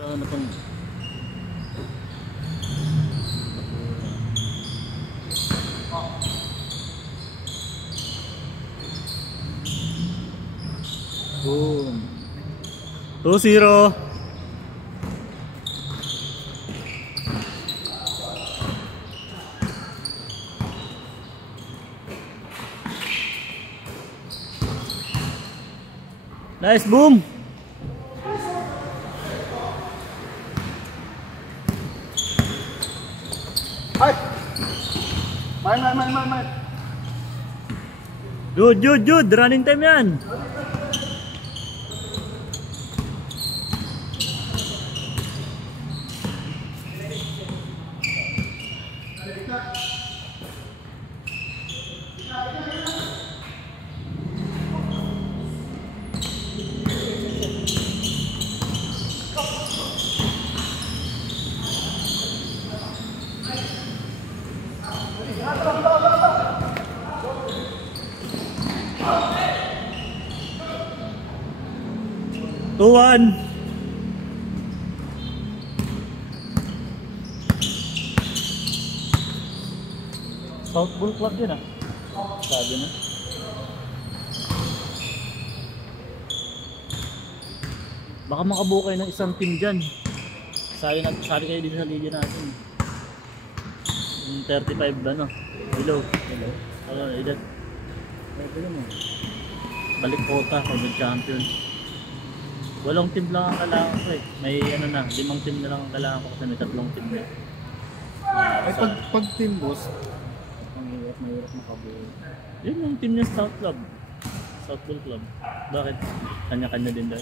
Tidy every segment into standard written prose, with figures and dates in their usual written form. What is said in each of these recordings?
Ano pang boom. 2-0. Nice boom. Ay. Main. Good. Running time yan. Tuan. South Bull Club din ah. Sabi na. Baka makabuo kayo ng isang team dyan. Sali kayo din sa liga natin. Yung 35 ba no? Below. Edad. Balik kota, World Champion. 8 team lang ang kailangan ko eh. May ano na, 5 team na lang ang kailangan ko kasi may 3 team na. Ay pag team boss, ang hirap makabuo. Yun yung team niya South Club. South Bull Club. Bakit? Kanya-kanya din daw.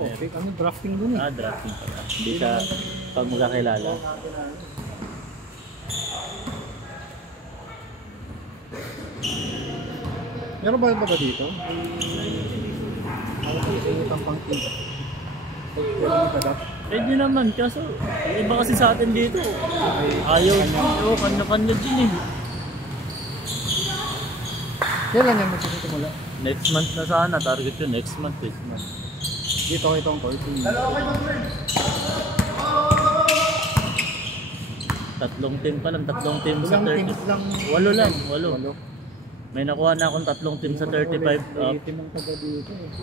Oh, okay, ano drafting dun eh. Drafting pala. Hindi siya pag magkakilala. Meron ba dito? Ako yung itang pang team. Pwede naman, kaso iba kasi sa atin dito. Ayaw dito, kanya-kanya din eh. Kailan yan magsisimula? Next month na sana, target yun next month. Dito ko itong court. 3 team pa lang, 3 team sa 30. 8 lang. May nakuha na akong 3 team sa 35 up.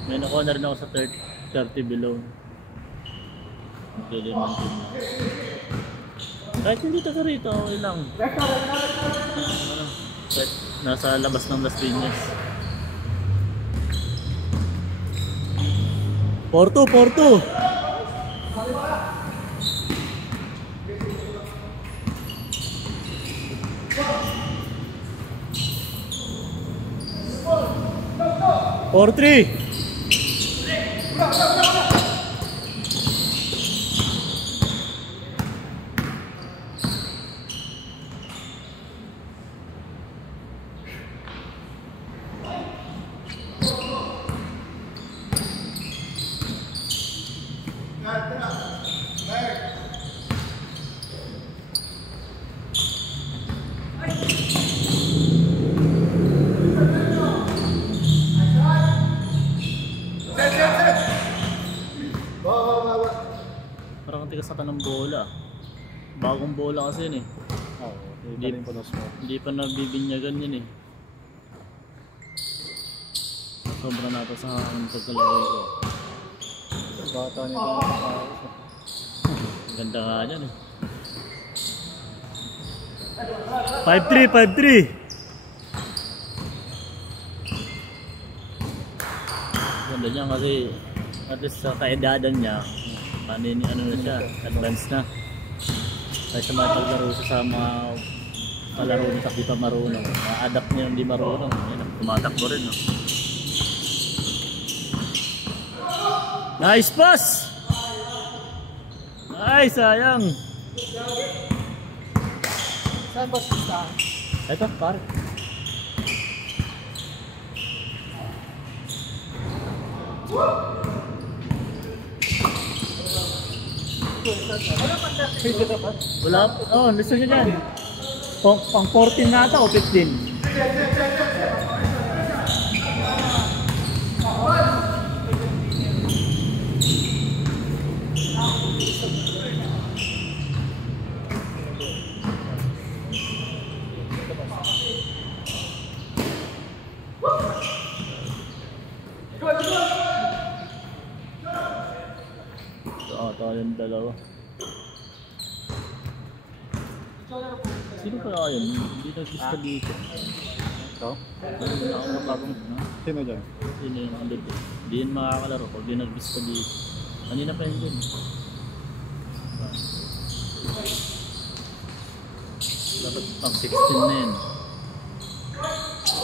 May nakuha na rin ako sa 30 below. Pwede man team na. Kahit hindi taga rito, okay lang. Nasa labas ng Las Piñas. 4-2. Or 3. Parang tigas sa ng bola. Bagong bola kasi yun eh. Hindi pa nabibinyagan yun eh. Sobra na ito sa pagkalagay ko. Bata niya ito. Ganda nga yan eh. 5-3. Ganda niya kasi at least sa kaedadan niya ano na siya, advanced na. Kaya sa mga paglaro siya sa mga palaro niya sa di pa marunong, ma-adapt niya yung di marunong. Tumatakbo rin no? Nice pass! Ay, sayang! Saan ba siya? Ito, pare. Wala, listen nyo dyan. Pang 14 na ata o 15? Tayong dalawa. Sino kaya yun? Hindi nag-gusto dito. Ito? Nakakapagong Sino dyan? sino yung andun dito? Hindi yun makakalaro pag di nag-gusto dito. Kanina pa yun dun. Dapat pang 16 na yun.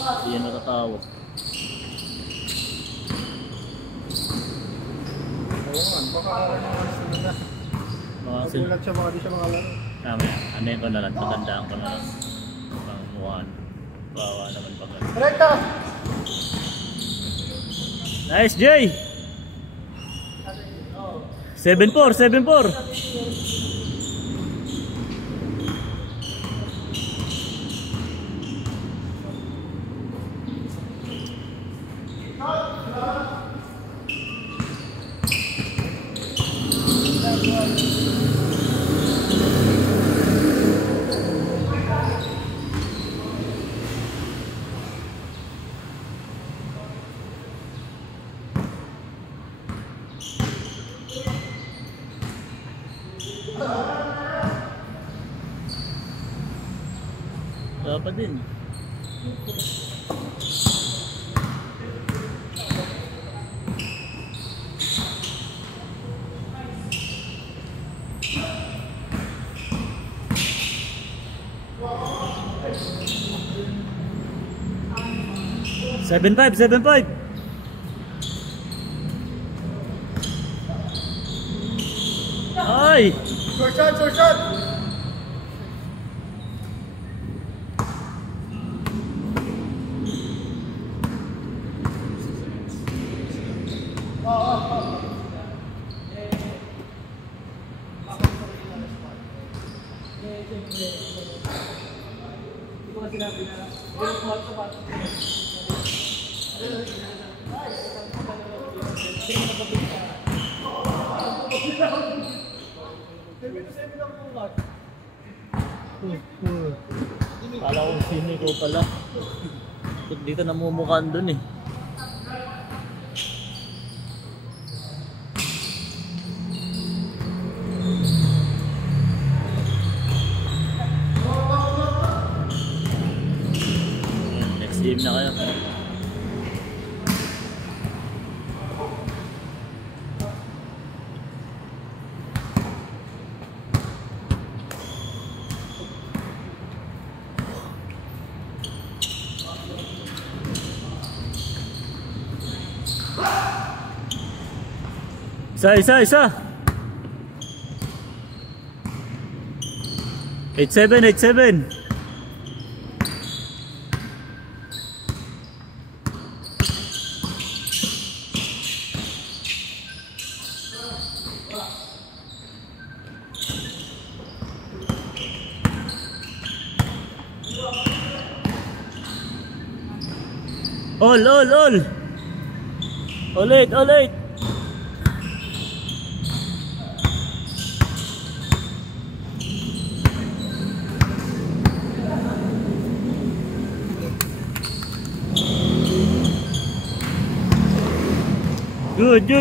Hindi yan natatawag. Oo nga, baka sunod na. Magulat siya, baka di siya makalaro. Tama yan. Ano ko na lang, tatandaan ko na lang. Pang mukhaan. Bawa naman pang ano. Rekta! Nice, Jay! 7-4, 7-4! Dapat din. Seven five. Ay! Short shot! Kala ko sino ko pala. Dito namumukhaan dun eh. Next game na kayo. Isa. 8-7. All. All eight.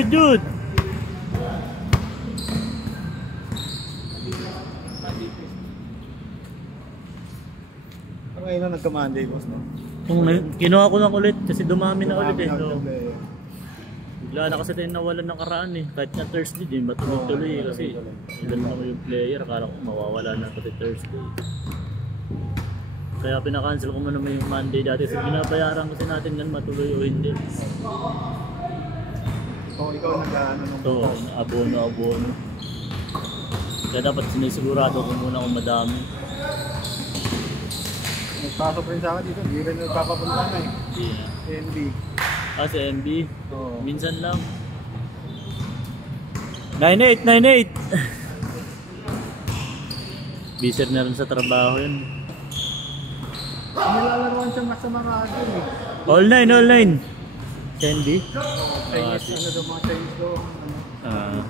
Good. Ngayon na nagka-Monday, boss, no? Kinuha ko lang ulit kasi dumami na ulit eh. Dumami na So, ulit ang player. bigla na kasi tayo nawalan ng karaan eh. Kahit na Thursday din, matuloy-tuloy eh. Kasi ilan na yung player, akala ko mawawala na pati Thursday. Kaya pinakancel ko muna yung Monday dati. So binabayaran kasi natin yan matuloy o hindi. Kung ikaw nag-ano nung So, abono. Kaya dapat sinisigurado ko muna kung madami. nagpasok rin sa akin dito, hindi rin nagpapapunta na eh. Hindi na. NB. Ah, sa MB? Oo. Minsan lang. 98. Busy na rin sa trabaho yun. Nilalaruan siya mas sa mga ano eh. All nine. Sa MB? Chinese, ano daw mga Chinese daw. Ano. Ah.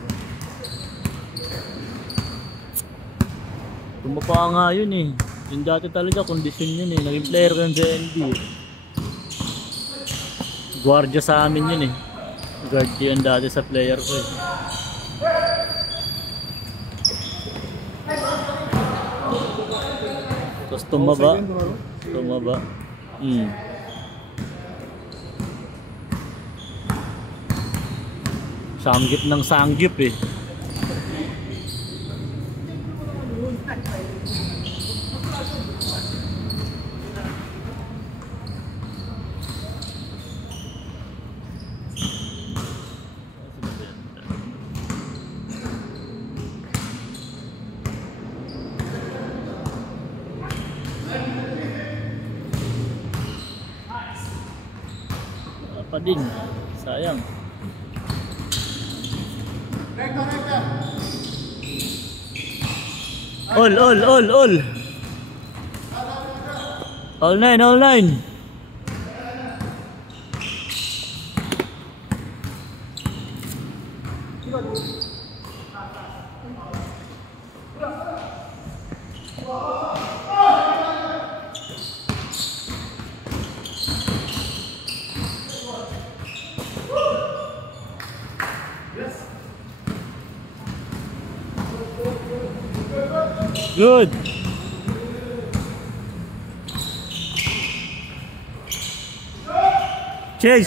Tumapa nga yun eh. Yung dati talaga, kondisyon yun eh. Naging player ko yung JNB eh. Guardia sa amin yun eh. Guard yun dati sa player ko eh. Tapos tumaba. Tumaba. Sanggip ng sanggip eh. Pa din, sayang. All. All nine. Good. Change.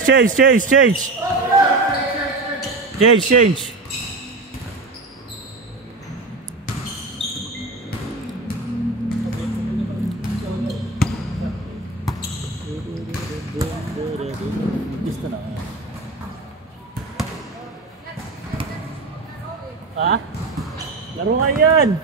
Ha? Laro nga yan.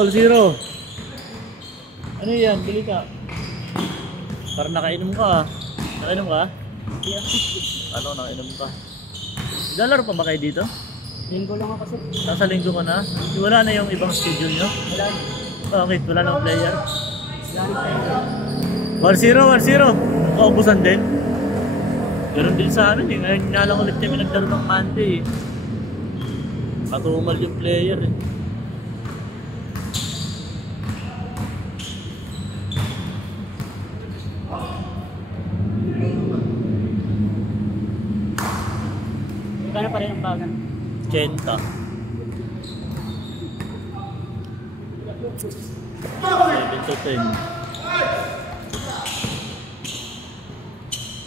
All zero. Ano yan? Bili ka. Parang nakainom ka. Nakainom ka? Ano, nakainom ka? Lalaro pa ba kayo dito? Linggo lang ako sir. Nasa linggo ka na? Wala na yung ibang schedule nyo? Wala. Bakit? Wala na player? Wala. 1-0. Kaubusan din? Ganun din sa amin eh. Ngayon nga lang ulit kami naglaro ng Monday eh. Matumal yung player eh. Magkano pa rin ang bagan? 80. 7 to 10.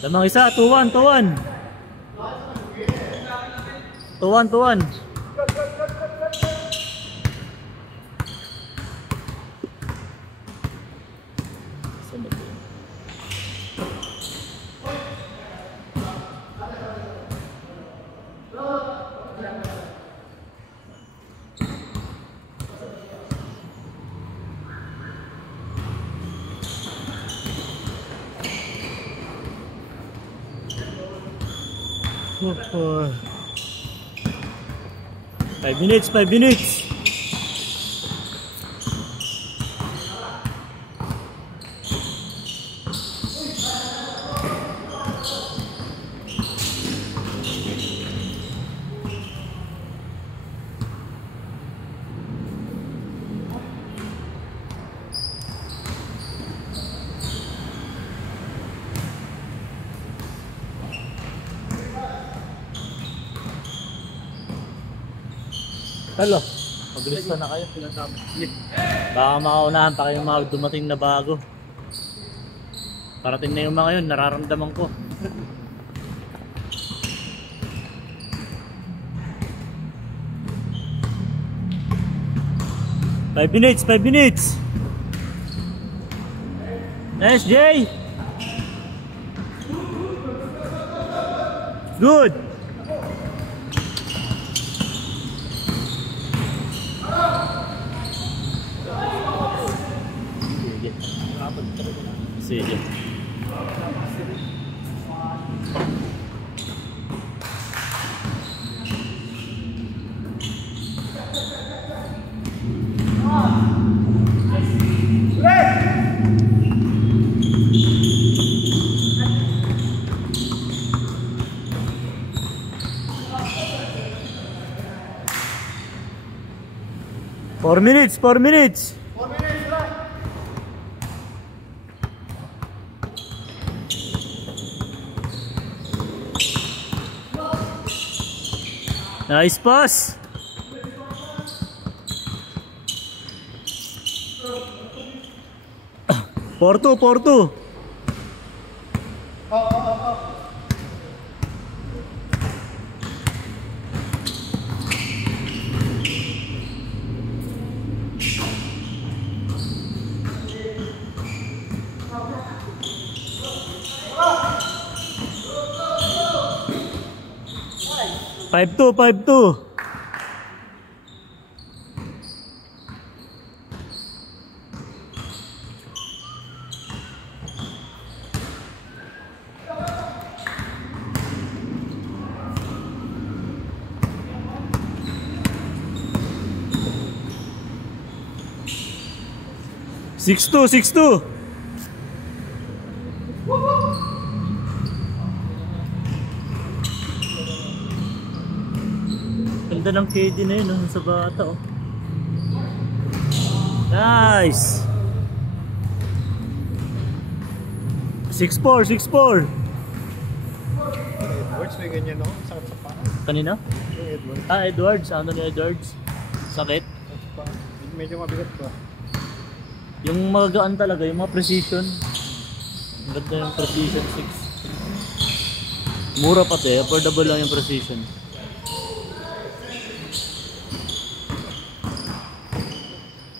Lamang isa, 2-1. 2-1. Oh. 5 minutes. Hello, maglista na kayo. Baka makaunahan pa kayong mga dumating na bago. Parating na yung mga yun, nararamdaman ko. Five minutes. Nice, Jay. Good. Sige. Four minutes, 4 minutes. 4 minutes lang. Nice pass. Porto, Porto. Five two, 5-2. Six two, 6-2. Ganda ng KD na yun, no? Sa bata, oh. Nice. 6-4, 6-4. Edwards, may ganyan no? Sakit sa paa. Kanina? Yung Edwards. Ah, Edwards. Ano ni Edwards? Sakit. Sakit sa paa. Medyo mabigat ba? Yung magagaan talaga, yung mga precision. Ang ganda yung precision 6. Mura pati, affordable lang yung precision.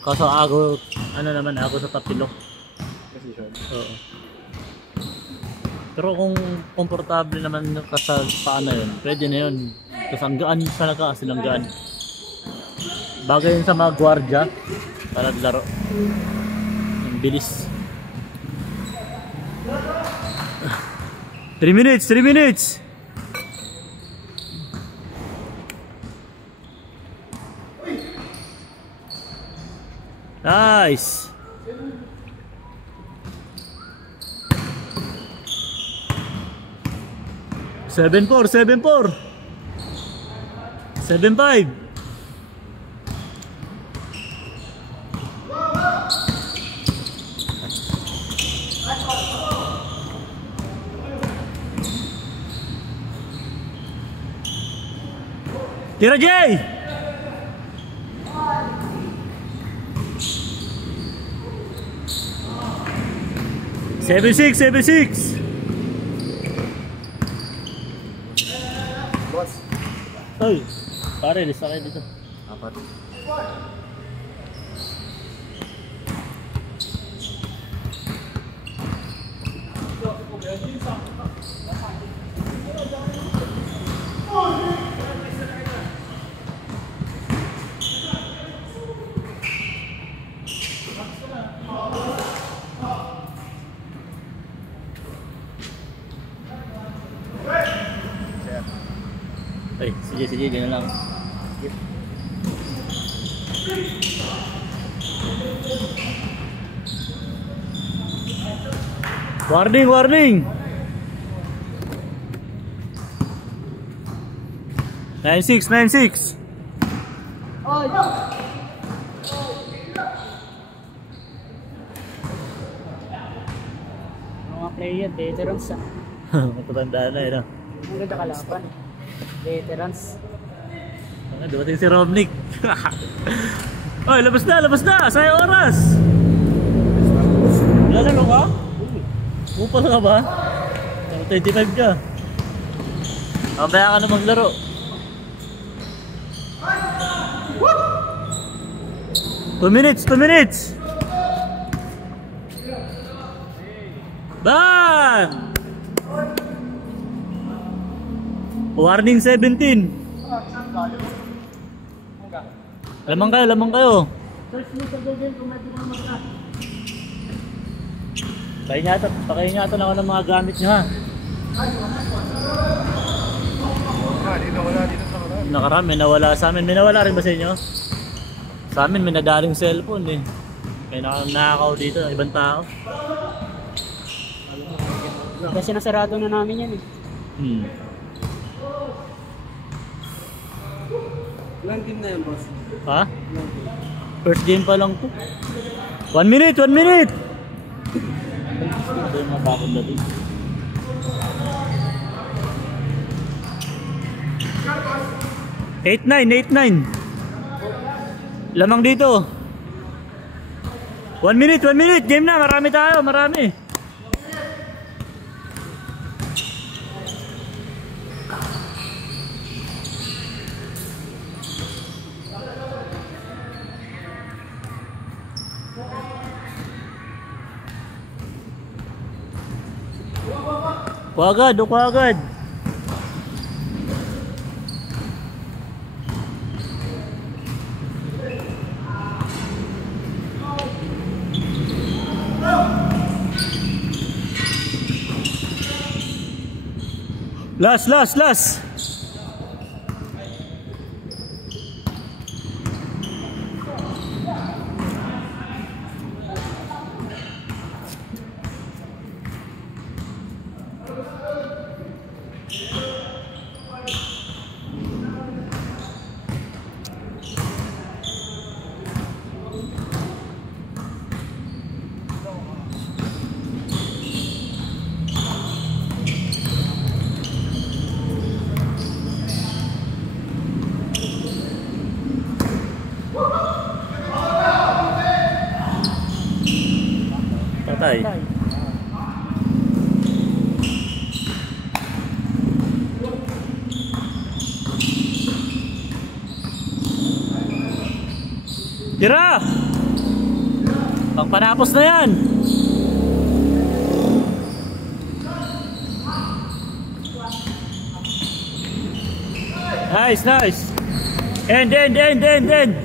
Kaso ako, ano naman ako sa tapilok. Precision. Oo. Pero kung komportable naman ka sa paano yun, pwede na yun. Tapos ang gaan talaga kasi ng gaan. Bagay yun sa mga gwardya para laro. Ang bilis. 3 minutes, 3 minutes. Nice. Seven four, 7-5. Tira Jay! Seven six. Boss. Oy, pare, lista kayo dito. Apat. Ay, sige, ganyan lang. Warning! 9-6. Mga player, veterans ah. Matanda na yun. Ang ganda kalaban. Veterans. Dumating si Romnick. Oy, labas na! Sayang oras! Lalaro ka? Upal ka ba? 25 ka. Mamaya ka na maglaro. Two minutes! Ban! Warning 17. Lamang kayo. Search mo sa Google kung may pinamag ka. Paingatan ako ng mga gamit nyo ha. Wala dito sa karan. Nakaraan, may nawala sa amin. May nawala rin ba sa inyo? Sa amin, may nadaling cellphone eh. Kaya nakakaw dito, ibang tao. Kasi nasarado na namin yan eh. Ilang game na yan, boss? Ha? First game pa lang to. 1 minute! 1 minute! Ito yung mga bakod na dito. Eight nine. Lamang dito. 1 minute, 1 minute. Game na, marami tayo, marami. Kuagad, kuagad. Last. Patay. Tira! Pangpanapos na yan! Nice! End!